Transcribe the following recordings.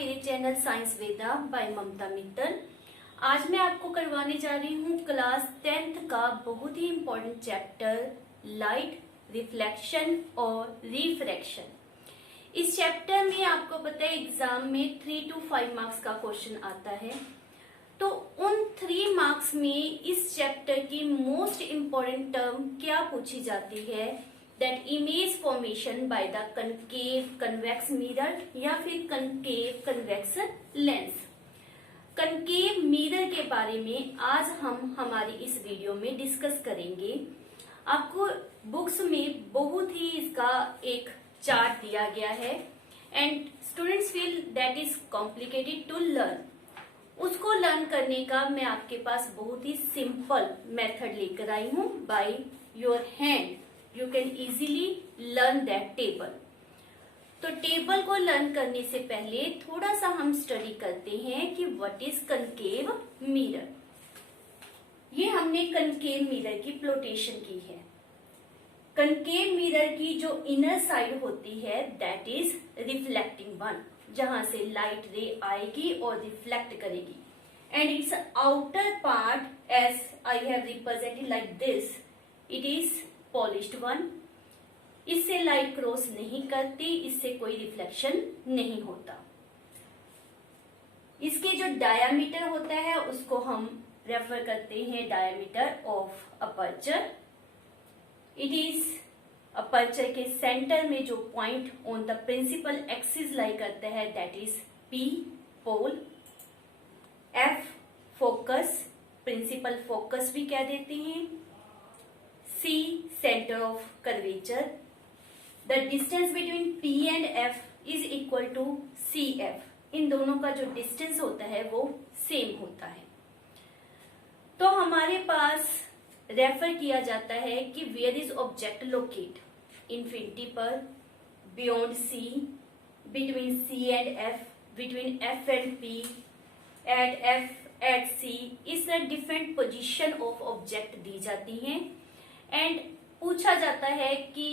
मेरे channel science वेदा bye ममता मित्तल। आज मैं आपको करवाने जा रही हूँ क्लास 10th का बहुत ही इम्पोर्टेंट चैप्टर लाइट, रिफ्लेक्शन और रिफ्रैक्शन। इस चैप्टर में आपको पता है एग्जाम में 3 to 5 मार्क्स का क्वेश्चन आता है। तो उन 3 मार्क्स में इस चैप्टर की मोस्ट इम्पोर्टेंट टर्म क्या पूछी जाती है, that image formation by the concave convex mirror या फिर concave convex lens. Concave mirror के बारे में आज हम हमारी इस वीडियो में डिस्कस करेंगे। आपको बुक्स में बहुत ही इसका एक चार्ट दिया गया है and students feel that is complicated to learn. उसको लर्न करने का मैं आपके पास बहुत ही सिंपल मेथड लेकर आई हूँ। By your hand you can easily learn that table. तो टेबल को लर्न करने से पहले थोड़ा सा हम स्टडी करते हैं कि व्हाट इज कनकेव मिरर। ये हमने कनकेव मिरर की प्लोटेशन की है। कनकेव मिरर की जो इनर साइड होती है दैट इज रिफ्लेक्टिंग वन, जहां से लाइट रे आएगी और रिफ्लेक्ट करेगी, and its outer part as I have represented like this, it is polished one. इससे लाइट क्रॉस नहीं करती, इससे कोई रिफ्लेक्शन नहीं होता। इसके जो डायामीटर होता है उसको हम रेफर करते हैं diameter of aperture. It is aperture के सेंटर में जो point on the principal axis lie करता है that is P pole. F focus, principal focus भी कह देते हैं। C center of curvature. The distance between P and F is equal to CF. इन दोनों का जो डिस्टेंस होता है वो सेम होता है। तो हमारे पास रेफर किया जाता है कि where is object locate, infinity पर, beyond C, between C and F, between F and P, at F at C। इस तरह डिफरेंट पोजीशन ऑफ ऑब्जेक्ट दी जाती हैं एंड पूछा जाता है कि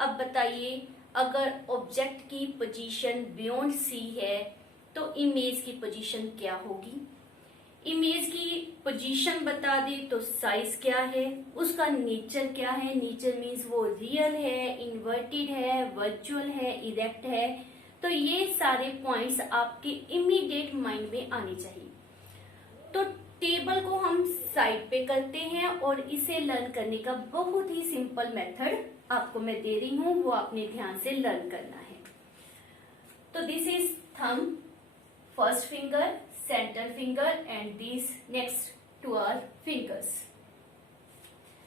अब बताइए अगर ऑब्जेक्ट की पोजीशन बियॉन्ड सी है तो इमेज की पोजीशन क्या होगी। इमेज की पोजीशन बता दे तो साइज क्या है, उसका नेचर क्या है। नेचर मीन्स वो रियल है, इन्वर्टेड है, वर्चुअल है, इरेक्ट है। तो ये सारे पॉइंट्स आपके इमीडिएट माइंड में आने चाहिए। तो टेबल को हम साइड पे करते हैं और इसे लर्न करने का बहुत ही सिंपल मेथड आपको मैं दे रही हूं, वो आपने ध्यान से लर्न करना है। तो this is thumb, first finger, centre finger and this next to our fingers.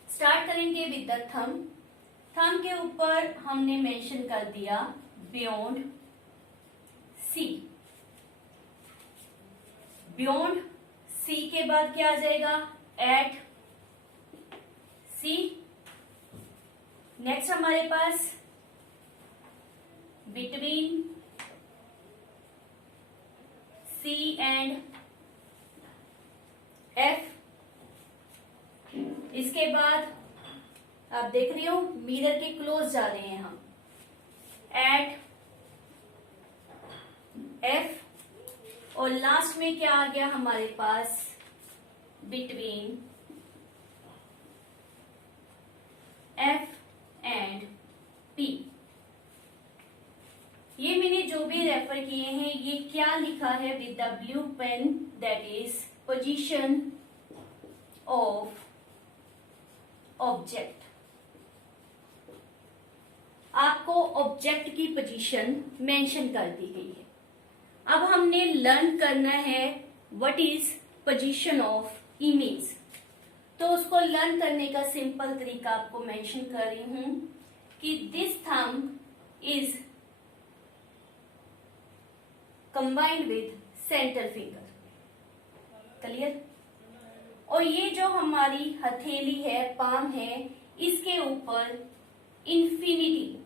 Start करेंगे विद द थंब। थंब के ऊपर हमने मेंशन कर दिया बियॉन्ड सी। बियॉन्ड सी के बाद क्या आ जाएगा, एट सी। नेक्स्ट हमारे पास बिटवीन सी एंड एफ। इसके बाद आप देख रहे हो मिरर के क्लोज जा रहे हैं हम, एट एफ। और लास्ट में क्या आ गया हमारे पास, बिटवीन F एंड P। ये मैंने जो भी रेफर किए हैं ये क्या लिखा है with the blue pen, that is position of object. आपको ऑब्जेक्ट की पोजीशन मेंशन कर दी गई है। अब हमने लर्न करना है what is position of image. तो उसको लर्न करने का सिंपल तरीका आपको मेंशन कर रही हूं कि this thumb is combined with centre finger. Clear. और ये जो हमारी हथेली है, पाम है, इसके ऊपर इन्फिनिटी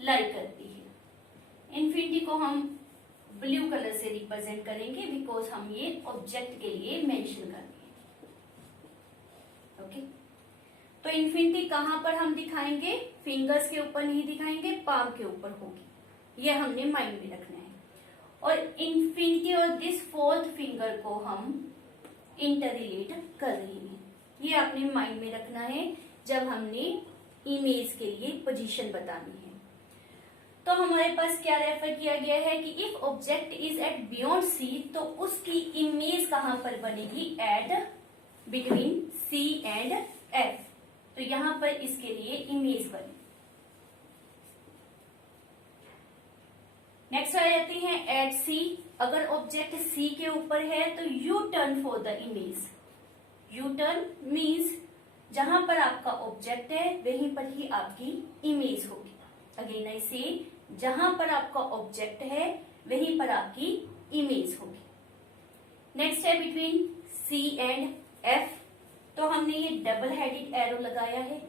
लाई करती है। इन्फिनिटी को हम ब्लू कलर से रिप्रेजेंट करेंगे बिकॉज हम ये ऑब्जेक्ट के लिए मेंशन कर रहे हैं। ओके। तो इन्फिनिटी कहां पर हम दिखाएंगे, फिंगर्स के ऊपर नहीं दिखाएंगे, पाम के ऊपर होगी। ये हमने माइंड में रखना है। और इन्फिनिटी और दिस फोर्थ फिंगर को हम इंटररिलेट कर रहे हैं। ये आपने माइंड में रखना है जब हमने इमेज के लिए पोजीशन बतानी है। तो हमारे पास क्या रेफर किया गया है कि if object is at beyond C, तो उसकी इमेज कहां पर बनेगी? At between C and F. तो यहां पर इसके लिए इमेज बनी। नेक्स्ट आ जाते हैं एट सी। अगर ऑब्जेक्ट सी के ऊपर है तो U turn for the image. U turn means जहां पर आपका ऑब्जेक्ट है वहीं पर ही आपकी इमेज होगी। अगेन आई से, जहां पर आपका ऑब्जेक्ट है वहीं पर आपकी इमेज होगी। नेक्स्ट है बिटवीन सी एंड एफ। तो हमने ये डबल हेडेड एरो लगाया है,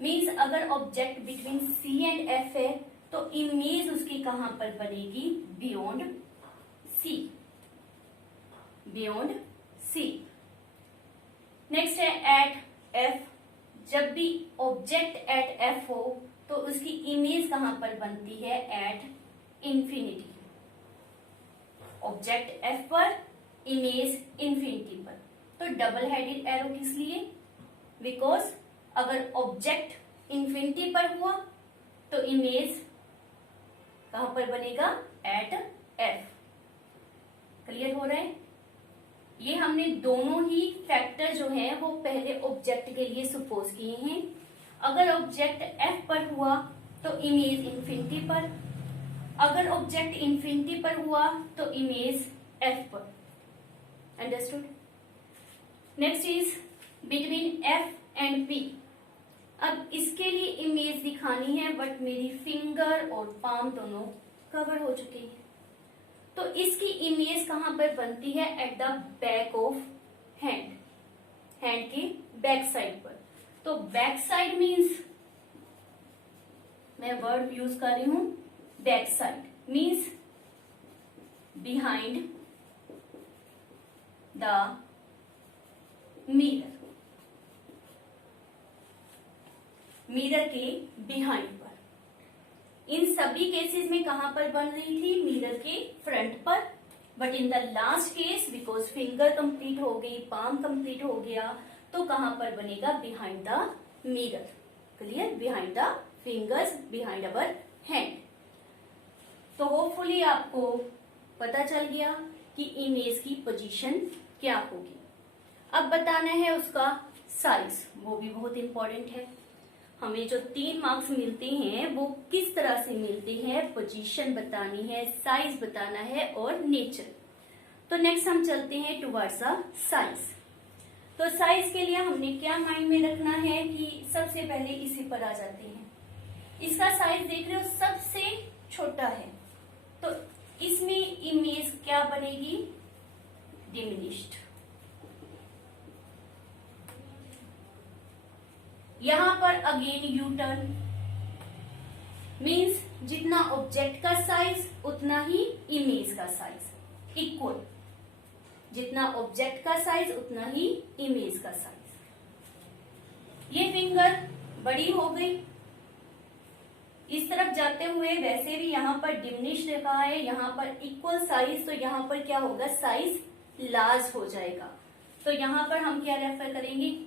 मीन्स अगर object between C and F है तो इमेज उसकी कहां पर बनेगी? Beyond C. Beyond C. Next है एट एफ। जब भी ऑब्जेक्ट एट एफ हो तो उसकी इमेज कहां पर बनती है? At infinity. ऑब्जेक्ट एफ पर, इमेज इंफिनिटी पर। तो डबल हेडेड एरो किस लिए? बिकॉज अगर ऑब्जेक्ट इंफिनिटी पर हुआ तो इमेज कहां पर बनेगा? Eight F. क्लियर हो रहा है? ये हमने दोनों ही फैक्टर जो है वो पहले ऑब्जेक्ट के लिए सपोज किए हैं। अगर ऑब्जेक्ट एफ पर हुआ तो इमेज इंफिनिटी पर, अगर ऑब्जेक्ट इंफिनिटी पर हुआ तो इमेज एफ पर। Understood? Next is between F and P. अब इसके लिए इमेज दिखानी है बट मेरी फिंगर और पाम दोनों कवर हो चुके हैं। तो इसकी इमेज कहां पर बनती है? At the back of hand. Hand की बैक साइड पर। तो बैक साइड मीन्स, मैं वर्ड यूज कर रही हूं back side, means behind the mirror. Mirror के बिहाइंड पर। इन सभी केसेस में कहां पर बन रही थी? मिरर के फ्रंट पर। But in the last case because finger complete हो गई, पाम कंप्लीट हो गया, तो कहां पर बनेगा? Behind the mirror. Clear? Behind the fingers, behind our hand. तो होपफुली आपको पता चल गया कि इमेज की पोजीशन क्या होगी। अब बताना है उसका साइज, वो भी बहुत इंपॉर्टेंट है। हमें जो 3 मार्क्स मिलते हैं वो किस तरह से मिलते हैं? पोजीशन बतानी है, साइज बताना है और नेचर। तो नेक्स्ट हम चलते हैं टुवर्ड्स अ साइज। तो साइज के लिए हमने क्या माइंड में रखना है कि सबसे पहले इसी पर आ जाते हैं। इसका साइज देख रहे हो सबसे छोटा है, तो इसमें इमेज क्या बनेगी? डिमिनिश्ड। यहां पर अगेन यू टर्न मीन्स जितना ऑब्जेक्ट का साइज उतना ही इमेज का साइज इक्वल। जितना ऑब्जेक्ट का साइज उतना ही इमेज का साइज। ये फिंगर बड़ी हो गई, इस तरफ जाते हुए वैसे भी यहां पर डिमिनिश रखा है, यहां पर इक्वल साइज, तो यहां पर क्या होगा? साइज लार्ज हो जाएगा। तो यहां पर हम क्या रेफर करेंगे?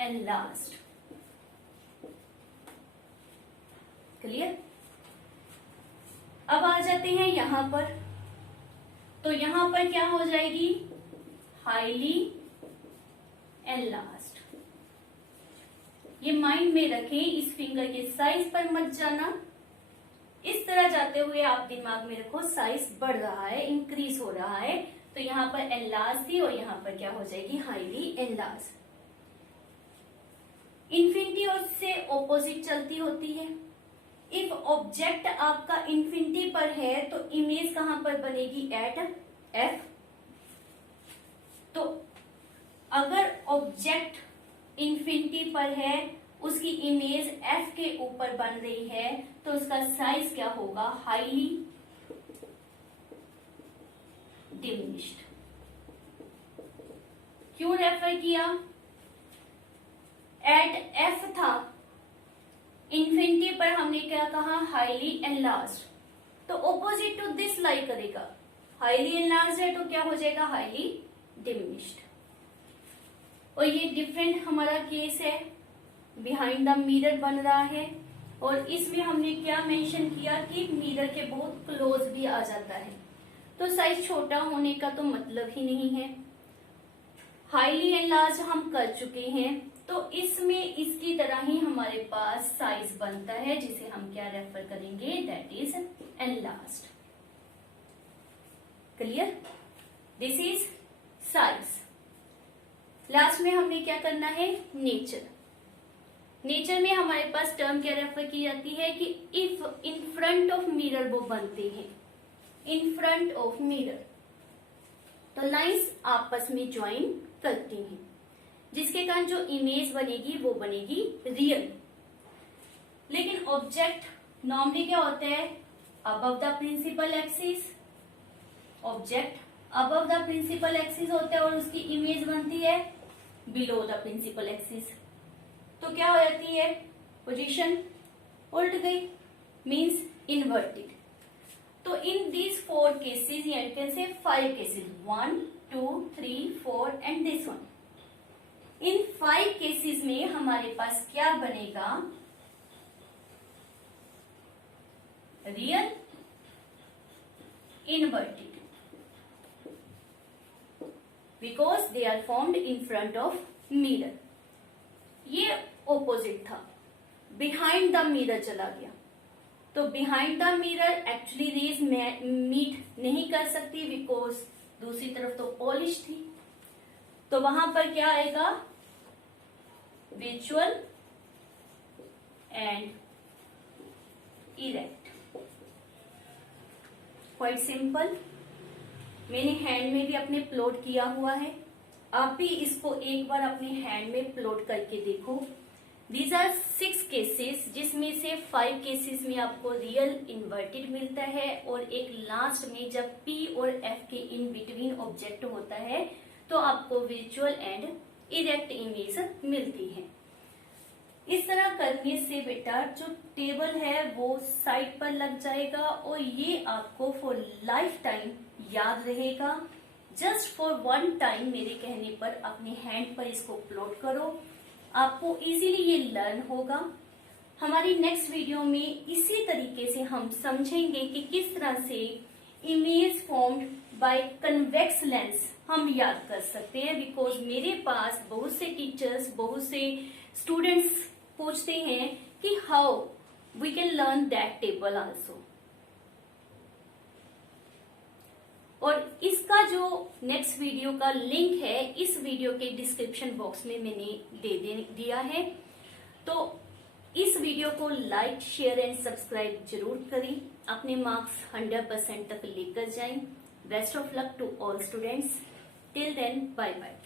एनलार्ज्ड। क्लियर? अब आ जाते हैं यहां पर, तो यहां पर क्या हो जाएगी? Highly enlarged. ये माइंड में रखें, इस फिंगर के साइज पर मत जाना। इस तरह जाते हुए आप दिमाग में रखो साइज बढ़ रहा है, इंक्रीज हो रहा है। तो यहां पर एनलार्ज थी और यहां पर क्या हो जाएगी? Highly enlarge. इन्फिनिटी और से ऑपोजिट चलती होती है। इफ ऑब्जेक्ट आपका इन्फिनिटी पर है तो इमेज कहां पर बनेगी? At F. तो अगर ऑब्जेक्ट इन्फिनिटी पर है, उसकी इमेज एफ के ऊपर बन रही है, तो उसका साइज क्या होगा? Highly diminished. क्यों रेफर किया? एट एफ था, इन्फिनिटी पर हमने क्या कहा? Highly enlarged. तो ऑपोजिट टू दिस लाई करेगा, हाईली एनलार्ज्ड है तो क्या हो जाएगा, हाईली डिमिनिश्ड। और ये डिफरेंट हमारा केस है, बिहाइंड द मिरर बन रहा है, और इसमें हमने क्या मेंशन किया कि मिरर के बहुत क्लोज भी आ जाता है, तो साइज छोटा होने का तो मतलब ही नहीं है। हाईली एनलार्ज हम कर चुके हैं, तो इसमें इसकी तरह ही हमारे पास साइज बनता है, जिसे हम क्या रेफर करेंगे, that is enlarged. Clear? This is size. Last में हमने क्या करना है, नेचर। नेचर में हमारे पास टर्म क्या रेफर की जाती है कि if in front of mirror वो बनते हैं, इन फ्रंट ऑफ मिरर, तो लाइंस आपस में ज्वाइन करती हैं, जिसके कारण जो इमेज बनेगी वो बनेगी रियल। लेकिन ऑब्जेक्ट नॉर्मली क्या होता है, above the principal axis, object above the principal axis होता है और उसकी इमेज बनती है बिलो द प्रिंसिपल एक्सिस। तो क्या हो जाती है, पोजीशन उल्ट गई, मीन्स इन्वर्टेड। तो इन दीज 4 केसेस, या you can say 5 cases, 1 2 3 4 and this one, in 5 cases में हमारे पास क्या बनेगा, real inverted, because they are formed in front of mirror. ये ऑपोजिट था, बिहाइंड द मिरर चला गया, तो behind the mirror actually rays meet नहीं कर सकती, बिकॉज दूसरी तरफ तो पॉलिश थी, तो वहां पर क्या आएगा, visual and erect. Quite simple. मैंने हैंड में भी अपने प्लॉट किया हुआ है, आप भी इसको एक बार अपने हैंड में प्लॉट करके देखो। दीज आर 6 केसेस, जिसमें से 5 केसेस में आपको रियल इन्वर्टेड मिलता है, और एक लास्ट में जब P और F के इन बिटवीन ऑब्जेक्ट होता है तो आपको विजुअल एंड इरेक्ट इमेज मिलती है। इस तरह करने से बेटा जो टेबल है वो साइड पर लग जाएगा, और ये आपको फॉर लाइफ टाइम याद रहेगा। जस्ट फॉर 1 टाइम मेरे कहने पर अपने हैंड पर इसको प्लॉट करो, आपको इजीली ये लर्न होगा। हमारी नेक्स्ट वीडियो में इसी तरीके से हम समझेंगे कि किस तरह से image formed by convex lens हम याद कर सकते हैं, बिकॉज मेरे पास बहुत से टीचर्स, बहुत से स्टूडेंट्स पूछते हैं कि how we can learn that table also. और इसका जो नेक्स्ट वीडियो का लिंक है इस वीडियो के डिस्क्रिप्शन बॉक्स में मैंने दिया है, तो इस वीडियो को लाइक, शेयर एंड सब्सक्राइब जरूर करें, अपने मार्क्स 100% तक लेकर जाएं। Best of luck to all students. Till then, bye bye.